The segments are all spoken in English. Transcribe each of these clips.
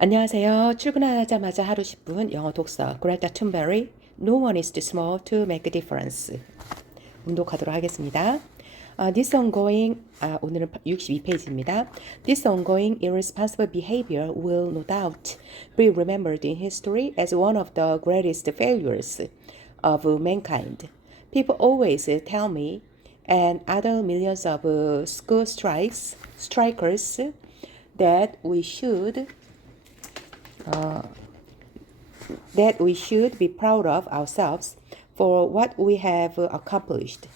안녕하세요. 출근하자마자 하루 10분 영어 독서 그레타 툰베리 No one is too small to make a difference. 운독하도록 하겠습니다. 오늘은 62페이지입니다. This ongoing irresponsible behavior will no doubt be remembered in history as one of the greatest failures of mankind. People always tell me and other millions of school strikers that we should be proud of ourselves for what we have accomplished.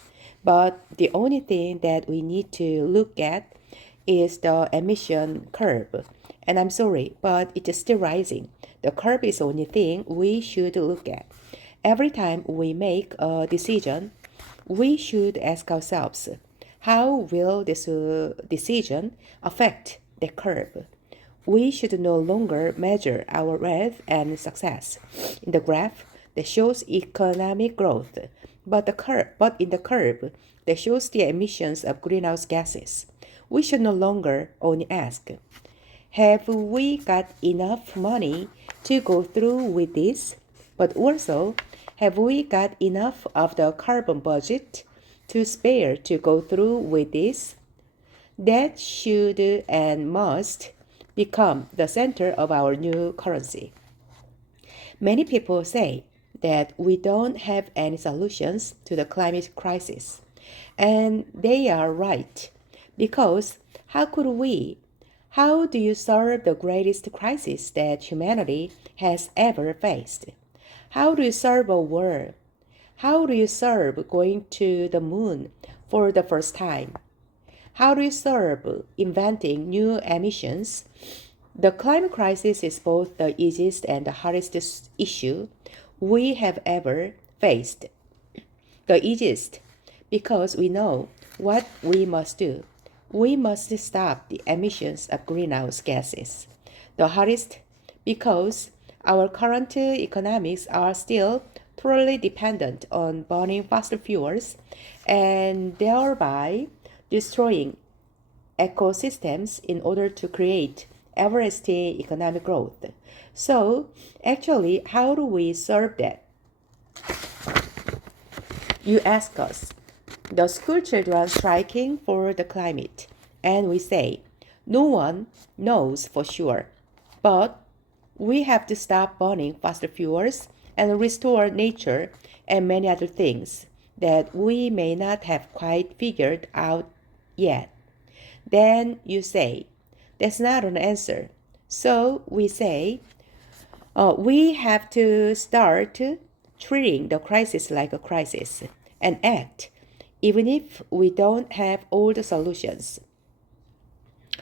But the only thing that we need to look at is the emission curve. And I'm sorry, but it's still rising. The curve is the only thing we should look at. Every time we make a decision, we should ask ourselves, how will this decision affect the curve? We should no longer measure our wealth and success in the graph that shows economic growth, but in the curve that shows the emissions of greenhouse gases. We should no longer only ask, have we got enough money to go through with this? But also, have we got enough of the carbon budget to spare to go through with this? That should and must become the center of our new currency. Many people say that we don't have any solutions to the climate crisis. And they are right, because how could we? How do you solve the greatest crisis that humanity has ever faced? How do you solve a war? How do you solve going to the moon for the first time? How do you solve inventing new emissions? The climate crisis is both the easiest and the hardest issue we have ever faced. The easiest, because we know what we must do. We must stop the emissions of greenhouse gases. The hardest, because our current economics are still totally dependent on burning fossil fuels and thereby destroying ecosystems in order to create everlasting economic growth. So, actually, how do we solve that? You ask us, the school children striking for the climate, and we say, no one knows for sure, but we have to stop burning fossil fuels and restore nature and many other things that we may not have quite figured out yet. Then you say, that's not an answer. So we say, we have to start treating the crisis like a crisis and act, even if we don't have all the solutions.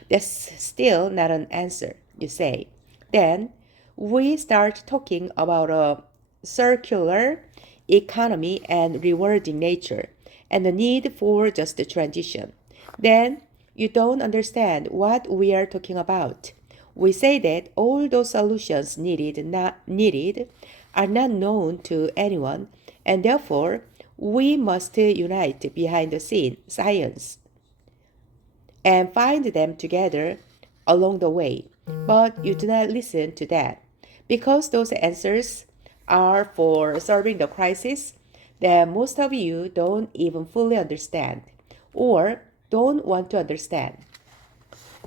That's still not an answer, you say. Then we start talking about a circular economy and rewarding nature and the need for just a transition. Then you don't understand what we are talking about. We say that all those solutions needed are not known to anyone, and therefore we must unite behind the scene science and find them together along the way. But you do not listen to that, because those answers are for solving the crisis that most of you don't even fully understand or don't want to understand.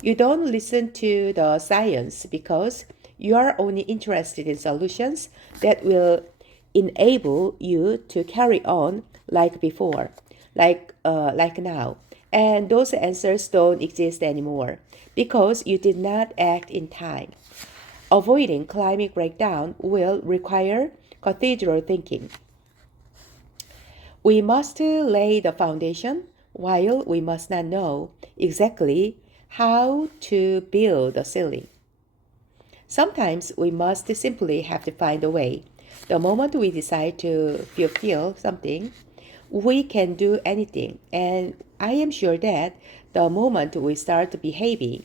You don't listen to the science because you are only interested in solutions that will enable you to carry on like before, like now. And those answers don't exist anymore because you did not act in time. Avoiding climate breakdown will require cathedral thinking. We must lay the foundation while we must not know exactly how to build the ceiling. Sometimes we must simply have to find a way. The moment we decide to fulfill something, we can do anything. And I am sure that the moment we start behaving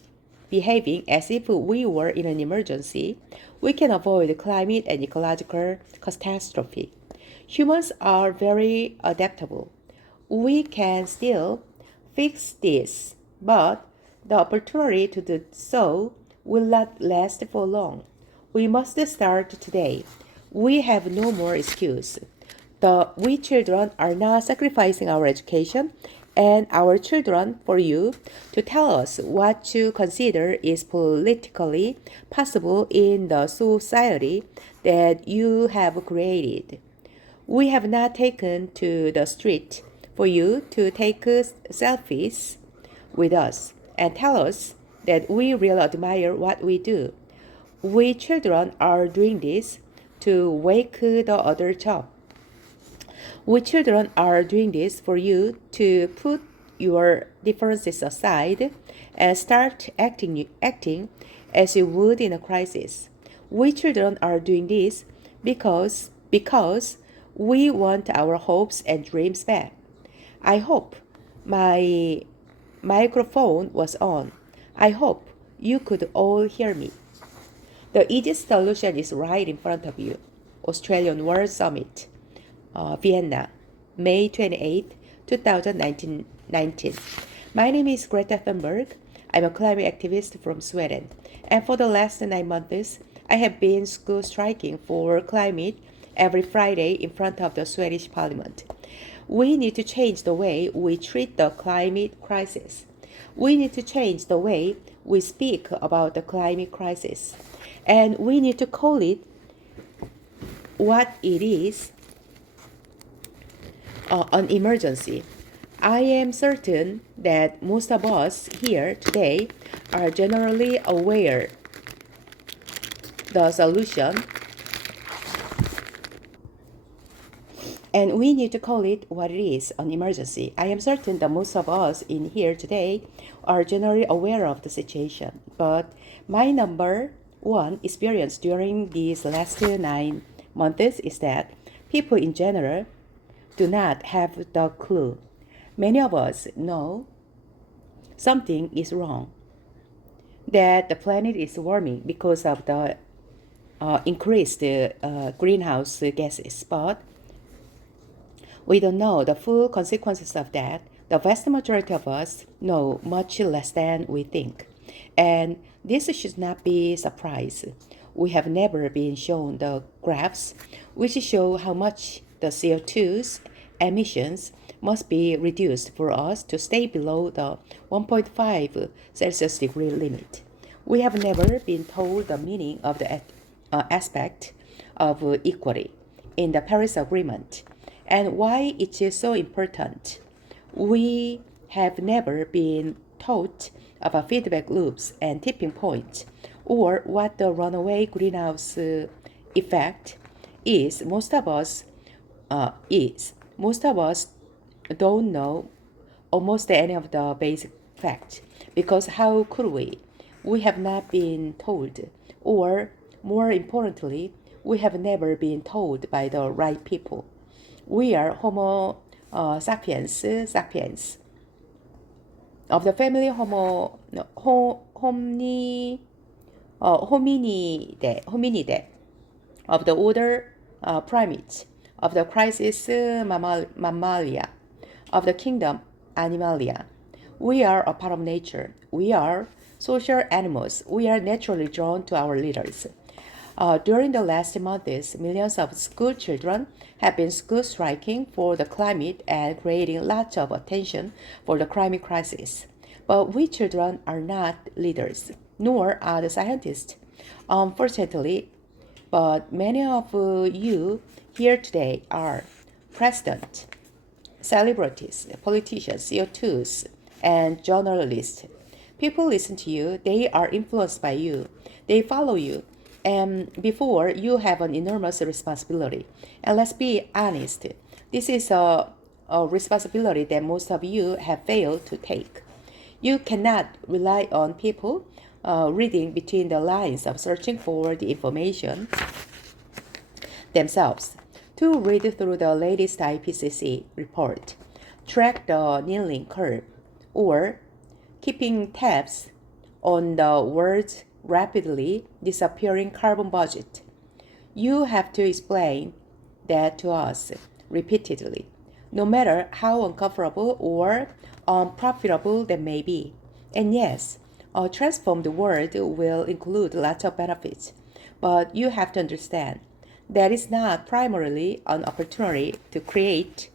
as if we were in an emergency, we can avoid climate and ecological catastrophe. Humans are very adaptable. We can still fix this, but the opportunity to do so will not last for long. We must start today. We have no more excuse. We children are not sacrificing our education and our children for you to tell us what you consider is politically possible in the society that you have created. We have not taken to the street for you to take selfies with us and tell us that we really admire what we do. We children are doing this to wake the others up. We children are doing this for you to put your differences aside and start acting as you would in a crisis. We children are doing this because we want our hopes and dreams back. I hope my microphone was on. I hope you could all hear me. The easiest solution is right in front of you. Australian World Summit, Vienna, May 28, 2019. My name is Greta Thunberg. I'm a climate activist from Sweden. And for the last 9 months, I have been school striking for climate every Friday in front of the Swedish Parliament. We need to change the way we treat the climate crisis. We need to change the way we speak about the climate crisis. And we need to call it what it is, an emergency. I am certain that most of us here today are generally aware the solution, and we need to call it what it is, an emergency. I am certain that most of us in here today are generally aware of the situation, but my number one experience during these last 9 months is that people in general do not have the clue. Many of us know something is wrong, that the planet is warming because of the increased greenhouse gases, but we don't know the full consequences of that. The vast majority of us know much less than we think. And this should not be a surprise. We have never been shown the graphs which show how much the CO2's emissions must be reduced for us to stay below the 1.5 Celsius degree limit. We have never been told the meaning of the aspect of equity in the Paris Agreement and why it is so important. We have never been taught about feedback loops and tipping points, or what the runaway greenhouse effect is. Most of us don't know almost any of the basic facts, because how could we? We have not been told, or more importantly, we have never been told by the right people. We are Homo sapiens of the family hominidae, of the order primates, of the crisis mammalia, of the kingdom Animalia. We are a part of nature. We are social animals. We are naturally drawn to our leaders. During the last months, millions of school children have been school striking for the climate and creating lots of attention for the climate crisis. But we children are not leaders, nor are the scientists. Unfortunately, but many of you here today are presidents, celebrities, politicians, CO2s, and journalists. People listen to you. They are influenced by you. They follow you. And before, you have an enormous responsibility. And let's be honest, this is a responsibility that most of you have failed to take. You cannot rely on people reading between the lines of searching for the information themselves. To read through the latest IPCC report, track the kneeling curve, or keeping tabs on the world's rapidly disappearing carbon budget. You have to explain that to us repeatedly, no matter how uncomfortable or unprofitable that may be. And yes, A transformed world will include lots of benefits, but you have to understand that is not primarily an opportunity to create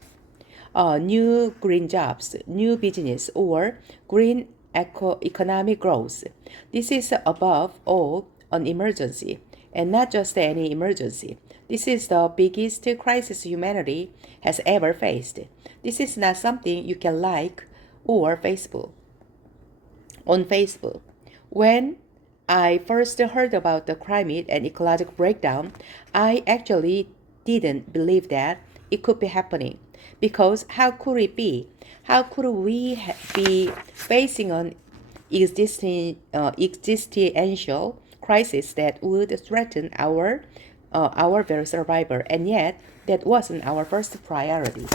new green jobs, new business, or green economic growth. This is above all an emergency, and not just any emergency. This is the biggest crisis humanity has ever faced. This is not something you can like or Facebook. On Facebook. When I first heard about the climate and ecological breakdown, I actually didn't believe that it could be happening. Because how could it be? How could we be facing an existential crisis that would threaten our very survival? And yet, that wasn't our first priority.